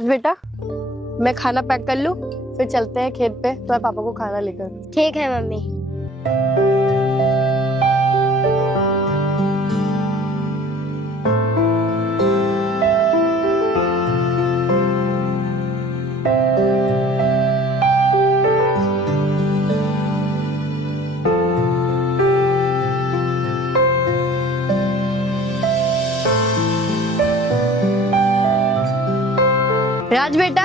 राज बेटा, मैं खाना पैक कर लूं, फिर चलते हैं खेत पे तो पापा को खाना लेकर। ठीक है मम्मी। राज बेटा,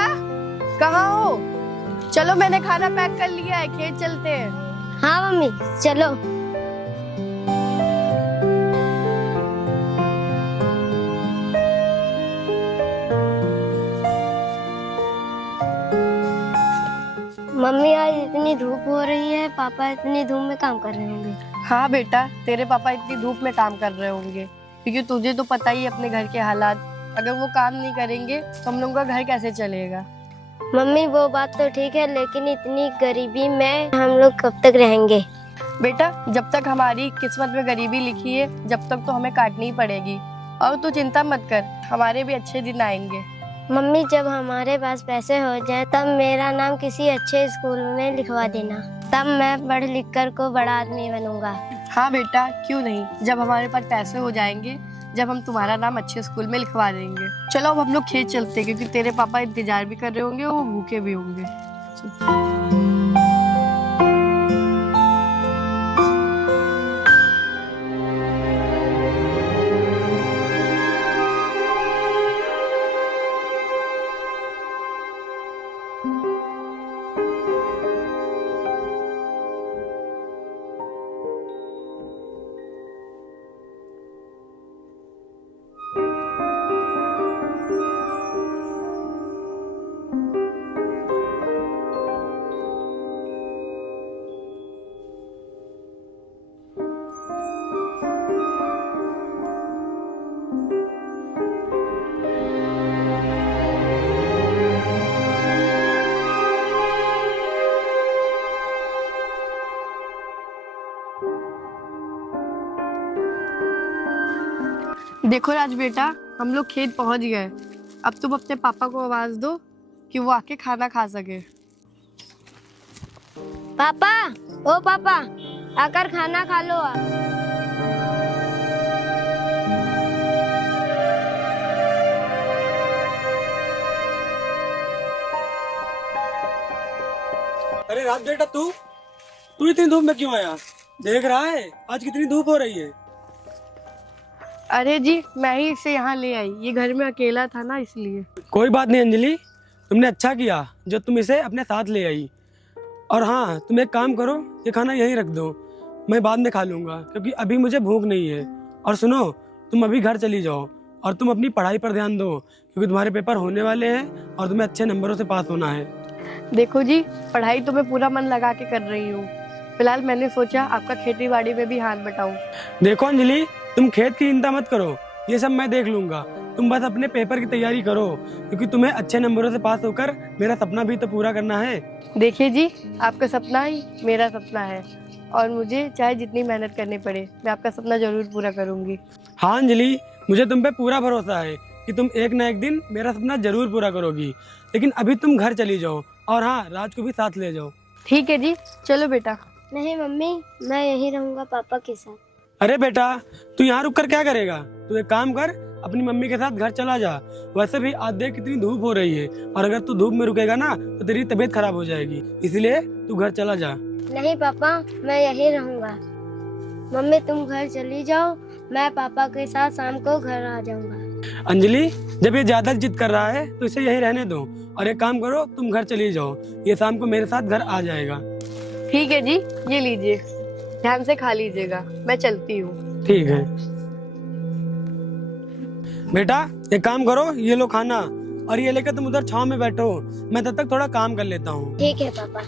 कहाँ हो? चलो मैंने खाना पैक कर लिया है, खेत चलते हैं। हाँ मम्मी चलो। मम्मी आज इतनी धूप हो रही है, पापा इतनी धूप में काम कर रहे होंगे। हाँ बेटा, तेरे पापा इतनी धूप में काम कर रहे होंगे, क्योंकि तुझे तो पता ही है अपने घर के हालात। अगर वो काम नहीं करेंगे तो हम लोगों का घर कैसे चलेगा? मम्मी वो बात तो ठीक है, लेकिन इतनी गरीबी में हम लोग कब तक रहेंगे? बेटा, जब तक हमारी किस्मत में गरीबी लिखी है, जब तक तो हमें काटनी ही पड़ेगी। और तू चिंता मत कर, हमारे भी अच्छे दिन आएंगे। मम्मी जब हमारे पास पैसे हो जाए तब मेरा नाम किसी अच्छे स्कूल में लिखवा देना, तब मैं पढ़ लिख कर को बड़ा आदमी बनूंगा। हाँ बेटा, क्यों नहीं, जब हमारे पास पैसे हो जाएंगे, जब हम तुम्हारा नाम अच्छे स्कूल में लिखवा देंगे। चलो अब हम लोग खेत चलते हैं, क्योंकि तेरे पापा इंतजार भी कर रहे होंगे, वो भूखे भी होंगे। देखो राज बेटा, हम लोग खेत पहुंच गए। अब तुम अपने पापा को आवाज दो कि वो आके खाना खा सके। पापा, ओ पापा, आकर खाना खा लो आप। अरे राज बेटा, तू इतनी धूप में क्यों आया? देख रहा है आज कितनी धूप हो रही है। अरे जी, मैं ही इसे यहाँ ले आई, ये घर में अकेला था ना, इसलिए। कोई बात नहीं अंजलि, तुमने अच्छा किया जो तुम इसे अपने साथ ले आई। और हाँ, तुम एक काम करो, ये खाना यहीं रख दो, मैं बाद में खा लूंगा, क्योंकि अभी मुझे भूख नहीं है। और सुनो, तुम अभी घर चली जाओ और तुम अपनी पढ़ाई पर ध्यान दो, क्योंकि तुम्हारे पेपर होने वाले हैं और तुम्हें अच्छे नंबरों से पास होना है। देखो जी, पढ़ाई तो मैं पूरा मन लगा के कर रही हूँ। फिलहाल मैंने सोचा आपका खेती बाड़ी में भी हाथ बटाऊं। देखो अंजलि, तुम खेत की चिंता मत करो, ये सब मैं देख लूंगा। तुम बस अपने पेपर की तैयारी करो, क्योंकि तुम्हें अच्छे नंबरों से पास होकर मेरा सपना भी तो पूरा करना है। देखिए जी, आपका सपना ही मेरा सपना है, और मुझे चाहे जितनी मेहनत करनी पड़े, मैं आपका सपना जरूर पूरा करूंगी। हाँ अंजलि, मुझे तुम पे पूरा भरोसा है कि तुम एक न एक दिन मेरा सपना जरूर पूरा करोगी। लेकिन अभी तुम घर चली जाओ, और हाँ, राज को भी साथ ले जाओ। ठीक है जी, चलो बेटा। नहीं मम्मी, मैं यहीं रहूंगा पापा के साथ। अरे बेटा, तू यहाँ रुक कर क्या करेगा? तू एक काम कर, अपनी मम्मी के साथ घर चला जा। वैसे भी आज देख कितनी धूप हो रही है, और अगर तू धूप में रुकेगा ना तो तेरी तबीयत खराब हो जाएगी, इसलिए तू घर चला जा। नहीं पापा, मैं यहीं रहूंगा। मम्मी तुम घर चली जाओ, मैं पापा के साथ शाम को घर आ जाऊंगा। अंजलि, जब ये ज्यादा जिद कर रहा है तो इसे यहीं रहने दो, और एक काम करो, तुम घर चली जाओ, ये शाम को मेरे साथ घर आ जाएगा। ठीक है जी, ये लीजिए, ध्यान से खा लीजिएगा, मैं चलती हूँ। ठीक है बेटा, एक काम करो, ये लो खाना, और ये लेकर तुम उधर छांव में बैठो, मैं तब तक थोड़ा काम कर लेता हूँ। ठीक है पापा।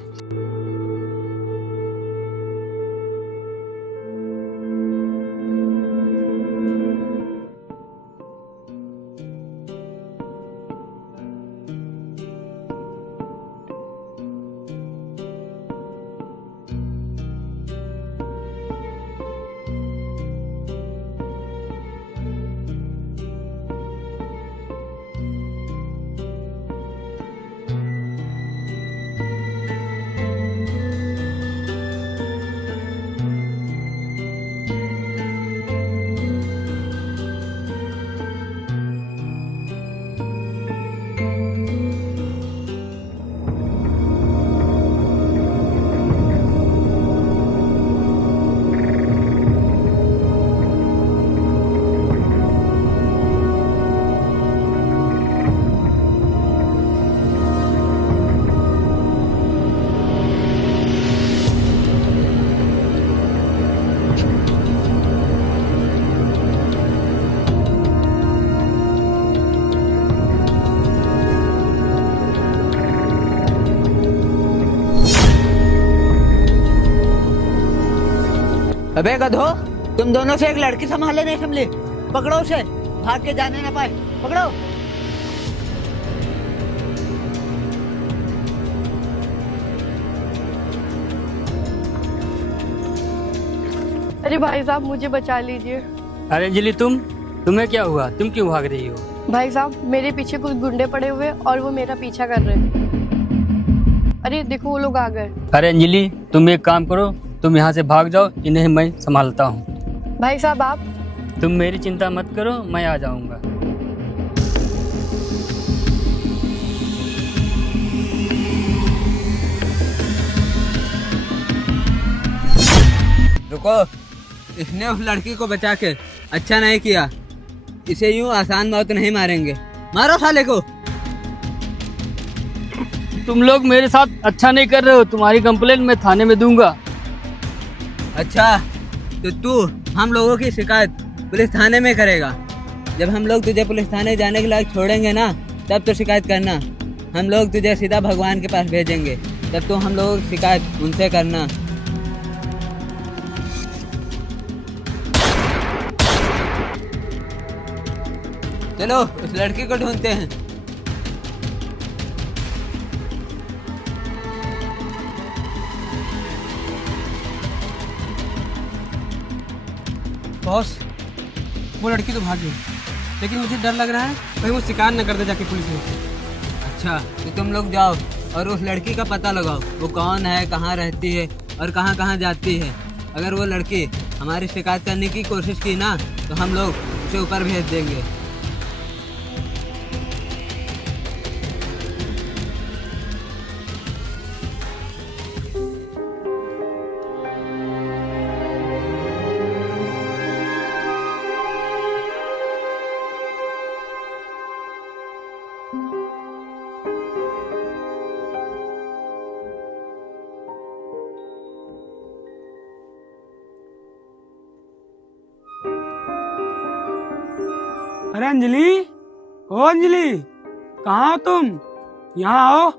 अबे गधो, तुम दोनों से एक लड़की संभाले नहीं संभली। पकड़ो उसे, भाग के जाने ना पाए। पकड़ो। अरे भाई साहब मुझे बचा लीजिए। अरे अंजलि, तुम्हें क्या हुआ? तुम क्यों भाग रही हो? भाई साहब मेरे पीछे कुछ गुंडे पड़े हुए और वो मेरा पीछा कर रहे हैं। अरे देखो वो लोग आ गए। अरे अंजलि, तुम एक काम करो, तुम यहाँ से भाग जाओ, इन्हें मैं संभालता हूँ। भाई साहब आप तुम मेरी चिंता मत करो, मैं आ जाऊंगा। रुको, इसने उस लड़की को बचा के अच्छा नहीं किया। इसे यूं आसान मौत नहीं मारेंगे। मारो साले को। तुम लोग मेरे साथ अच्छा नहीं कर रहे हो, तुम्हारी कंप्लेंट मैं थाने में दूंगा। अच्छा, तो तू हम लोगों की शिकायत पुलिस थाने में करेगा। जब हम लोग तुझे पुलिस थाने जाने के लायक छोड़ेंगे ना, तब तो शिकायत करना। हम लोग तुझे सीधा भगवान के पास भेजेंगे, तब तो हम लोगों की शिकायत उनसे करना। चलो उस लड़की को ढूंढते हैं। बॉस, वो लड़की तो भाग गई, लेकिन मुझे डर लग रहा है कहीं वो शिकार न कर दे जाके पुलिस में। अच्छा, तो तुम लोग जाओ और उस लड़की का पता लगाओ, वो कौन है, कहाँ रहती है और कहाँ कहाँ जाती है। अगर वो लड़की हमारी शिकायत करने की कोशिश की ना, तो हम लोग उसे ऊपर भेज देंगे। अरे अंजलि, ओ अंजलि, कहाँ हो तुम? यहाँ आओ।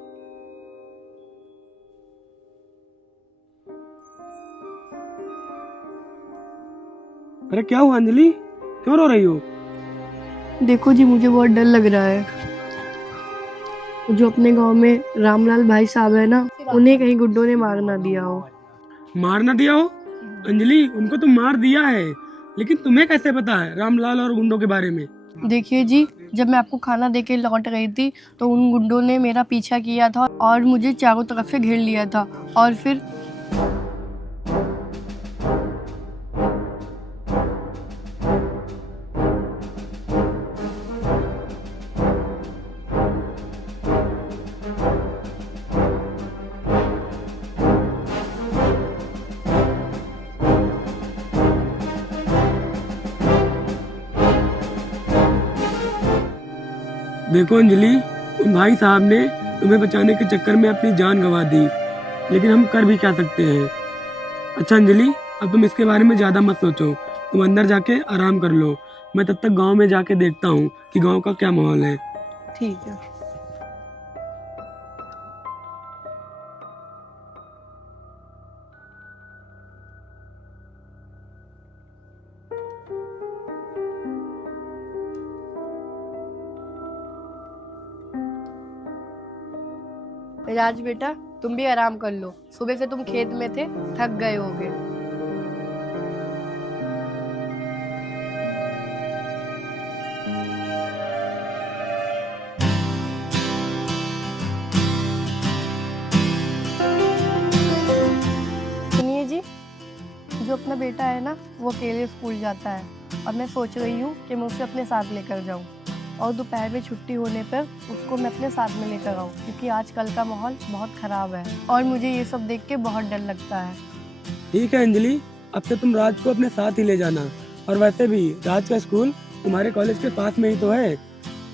अरे क्या हुआ अंजलि, क्यों रो रही हो? देखो जी मुझे बहुत डर लग रहा है। जो अपने गांव में रामलाल भाई साहब है ना, उन्हें कहीं गुड्डों ने मार ना दिया हो। मार ना दिया हो? अंजलि, उनको तो मार दिया है, लेकिन तुम्हें कैसे पता है रामलाल और गुंडों के बारे में? देखिए जी, जब मैं आपको खाना देके लौट रही थी तो उन गुंडों ने मेरा पीछा किया था और मुझे चारों तरफ से घेर लिया था। और फिर देखो अंजलि, उन भाई साहब ने तुम्हें बचाने के चक्कर में अपनी जान गंवा दी, लेकिन हम कर भी क्या सकते हैं। अच्छा अंजलि, अब तुम इसके बारे में ज़्यादा मत सोचो, तुम अंदर जाके आराम कर लो। मैं तब तक गांव में जाके देखता हूँ कि गांव का क्या माहौल है। ठीक है। राज बेटा, तुम भी आराम कर लो। सुबह से तुम खेत में थे, थक गए होगे। सुनिए जी, जो अपना बेटा है ना, वो अकेले स्कूल जाता है और मैं सोच रही हूँ कि मैं उसे अपने साथ लेकर जाऊँ और दोपहर में छुट्टी होने पर उसको मैं अपने साथ में लेकर आऊँ, क्योंकि आजकल का माहौल बहुत ख़राब है और मुझे ये सब देख के बहुत डर लगता है। ठीक है अंजलि, अब से तुम राज को अपने साथ ही ले जाना। और वैसे भी राज का स्कूल तुम्हारे कॉलेज के पास में ही तो है।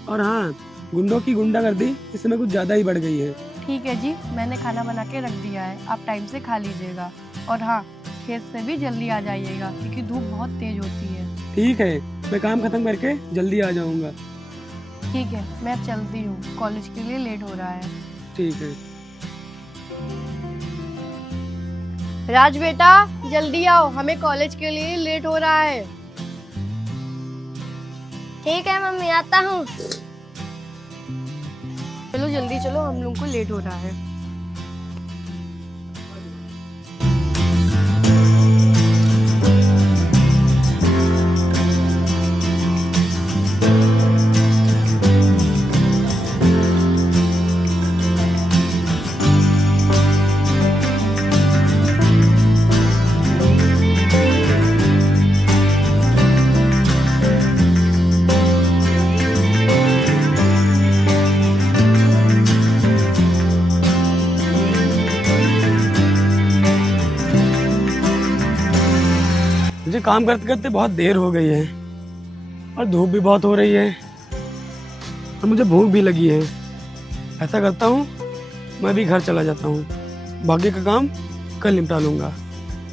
और हाँ, गुंडों की गुंडागर्दी इस समय कुछ ज़्यादा ही बढ़ गई है। ठीक है जी, मैंने खाना बना के रख दिया है, आप टाइम से खा लीजिएगा। और हाँ, खेत से भी जल्दी आ जाइएगा क्योंकि धूप बहुत तेज होती है। ठीक है, मैं काम खत्म करके जल्दी आ जाऊँगा। ठीक है, मैं अब चलती हूँ, कॉलेज के लिए लेट हो रहा है। ठीक है। राज बेटा जल्दी आओ, हमें कॉलेज के लिए लेट हो रहा है। ठीक है मम्मी, आता हूँ। चलो जल्दी चलो, हम लोग को लेट हो रहा है। मुझे काम करते करते बहुत देर हो गई है और धूप भी बहुत हो रही है और मुझे भूख भी लगी है। ऐसा करता हूँ, मैं भी घर चला जाता हूँ, बाकी का काम कल निपटा लूँगा।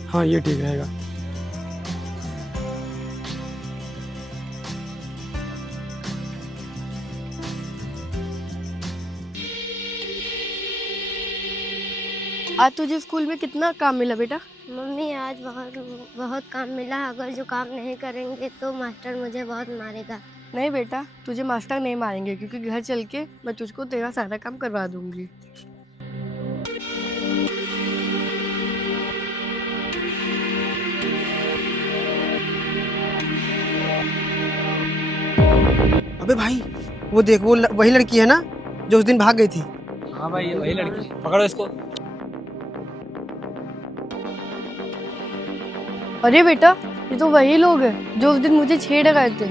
हाँ, ये ठीक रहेगा। आज तुझे स्कूल में कितना काम मिला बेटा? मम्मी आज बहुत बहुत काम मिला। अगर जो काम नहीं करेंगे तो मास्टर मुझे बहुत मारेगा। नहीं बेटा, तुझे मास्टर नहीं मारेंगे क्योंकि घर चल के मैं तुझको तेरा सारा काम करवा दूंगी। अबे भाई, वो देख, वो वही लड़की है ना जो उस दिन भाग गई थी। हाँ भाई, वही लड़की, पकड़ो इसको। अरे बेटा, ये तो वही लोग हैं जो उस दिन मुझे छेड़ रहे थे।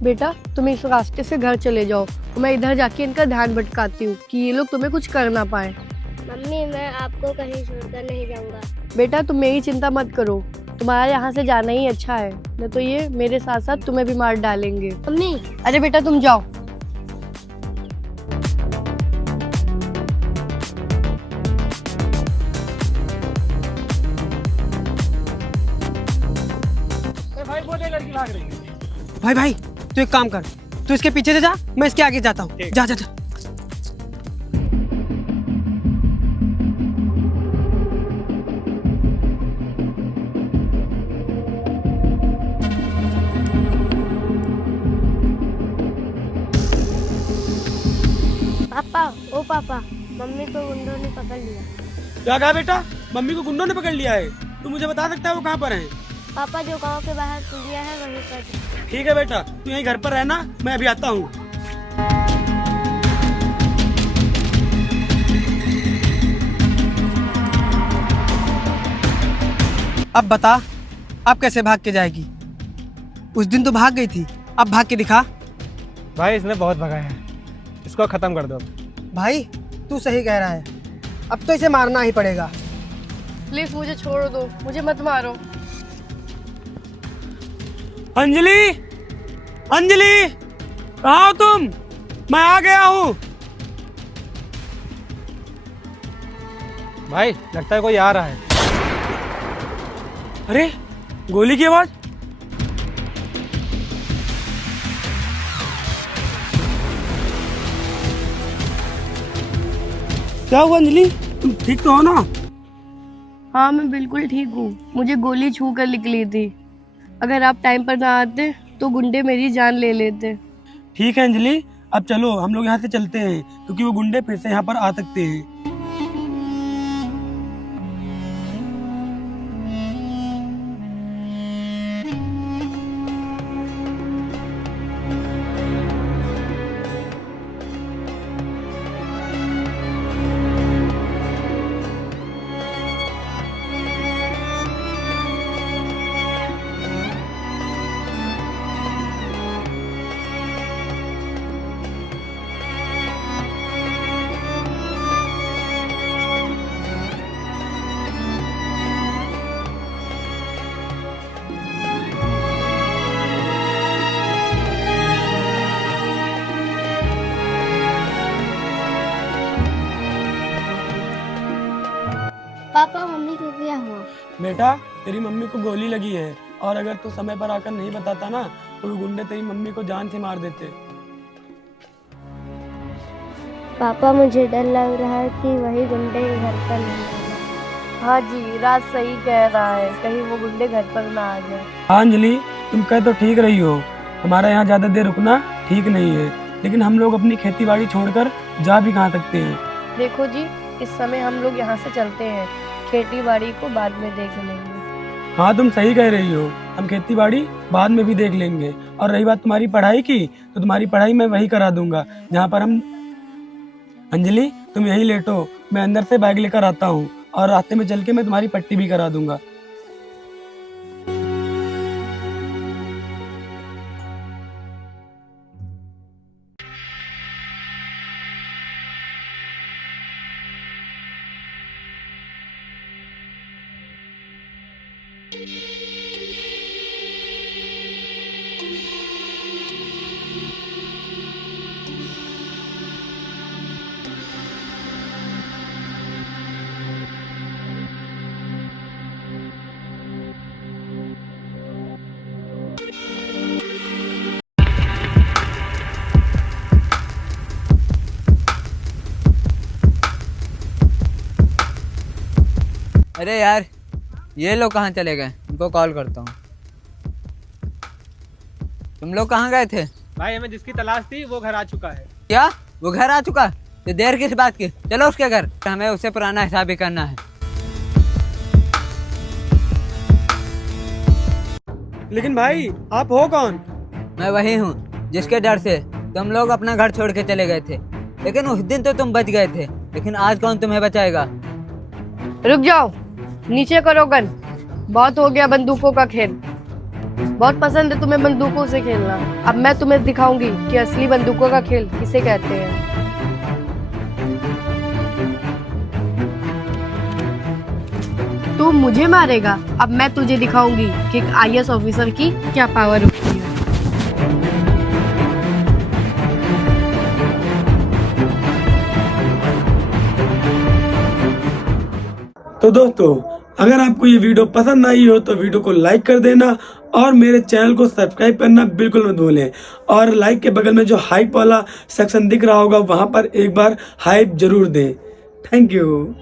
बेटा तुम इस रास्ते से घर चले जाओ, मैं इधर जाके इनका ध्यान भटकाती हूँ कि ये लोग तुम्हें कुछ कर ना पाए। मम्मी मैं आपको कहीं छोड़कर नहीं जाऊंगा। बेटा तुम मेरी चिंता मत करो, तुम्हारा यहाँ से जाना ही अच्छा है, नहीं तो ये मेरे साथ साथ तुम्हें भी मार डालेंगे। मम्मी अरे बेटा तुम जाओ। भाई भाई, तू एक काम कर, तू इसके पीछे से जा, मैं इसके आगे जाता हूँ। जा जा जा। पापा, ओ पापा, मम्मी को गुंडों ने पकड़ लिया। क्या कहा बेटा? मम्मी को गुंडों ने पकड़ लिया है? तू मुझे बता सकता है वो कहाँ पर है? पापा जो गांव के बाहर पुलिया है वहीं पर। ठीक है बेटा, तू यहीं घर पर रहना, मैं अभी आता हूँ। अब बता, अब कैसे भाग के जाएगी? उस दिन तो भाग गई थी, अब भाग के दिखा। भाई इसने बहुत भगाया है, इसको खत्म कर दो। भाई तू सही कह रहा है, अब तो इसे मारना ही पड़ेगा। प्लीज मुझे छोड़ दो, मुझे मत मारो। अंजलि, अंजलि, कहाँ हो तुम? मैं आ गया हूँ। भाई लगता है कोई आ रहा है। अरे गोली की आवाज। क्या हुआ अंजलि, तुम ठीक तो हो ना? हाँ मैं बिल्कुल ठीक हूँ, मुझे गोली छू कर निकली थी। अगर आप टाइम पर ना आते तो गुंडे मेरी जान ले लेते। ठीक है अंजलि, अब चलो हम लोग यहाँ से चलते हैं क्योंकि वो गुंडे फिर से यहाँ पर आ सकते हैं। बेटा तेरी मम्मी को गोली लगी है, और अगर तू समय पर आकर नहीं बताता ना तो वो गुंडे तेरी मम्मी को जान से मार देते। पापा मुझे डर लग रहा है कि वही गुंडे घर पर नहीं आए। हाँ जी, राज सही कह रहा है, कहीं वो गुंडे घर पर ना आ जाए। हाँ अंजलि, तुम कह तो ठीक रही हो, हमारा यहाँ ज़्यादा देर रुकना ठीक नहीं है, लेकिन हम लोग अपनी खेती बाड़ी छोड़कर जा भी कहाँ सकते हैं। देखो जी, इस समय हम लोग यहाँ से चलते हैं, खेती बाड़ी को बाद में देख लेंगे। हाँ तुम सही कह रही हो, हम खेती बाड़ी बाद में भी देख लेंगे। और रही बात तुम्हारी पढ़ाई की, तो तुम्हारी पढ़ाई मैं वही करा दूंगा जहाँ पर हम। अंजलि तुम यही लेटो, मैं अंदर से बैग लेकर आता हूँ और रास्ते में चल के मैं तुम्हारी पट्टी भी करा दूंगा। अरे यार, ये लोग कहाँ चले गए? उनको कॉल करता हूँ। तुम लोग कहाँ गए थे? भाई हमें जिसकी तलाश थी वो घर आ चुका है। क्या वो घर आ चुका? तो देर किस बात की, चलो उसके घर, हमें उससे पुराना हिसाब भी करना है। लेकिन भाई आप हो कौन? मैं वही हूँ जिसके डर से तुम लोग अपना घर छोड़ के चले गए थे, लेकिन उस दिन तो तुम बच गए थे, लेकिन आज कौन तुम्हें बचाएगा? रुक जाओ, नीचे करो गन, बहुत हो गया बंदूकों का खेल। बहुत पसंद है तुम्हें बंदूकों से खेलना, अब मैं तुम्हें दिखाऊंगी कि असली बंदूकों का खेल किसे कहते हैं। तू मुझे मारेगा, अब मैं तुझे दिखाऊंगी कि एक IAS ऑफिसर की क्या पावर होती है। तो दोस्तों, अगर आपको ये वीडियो पसंद आई हो तो वीडियो को लाइक कर देना और मेरे चैनल को सब्सक्राइब करना बिल्कुल मत भूलें। और लाइक के बगल में जो हाइप वाला सेक्शन दिख रहा होगा वहां पर एक बार हाइप जरूर दें। Thank you.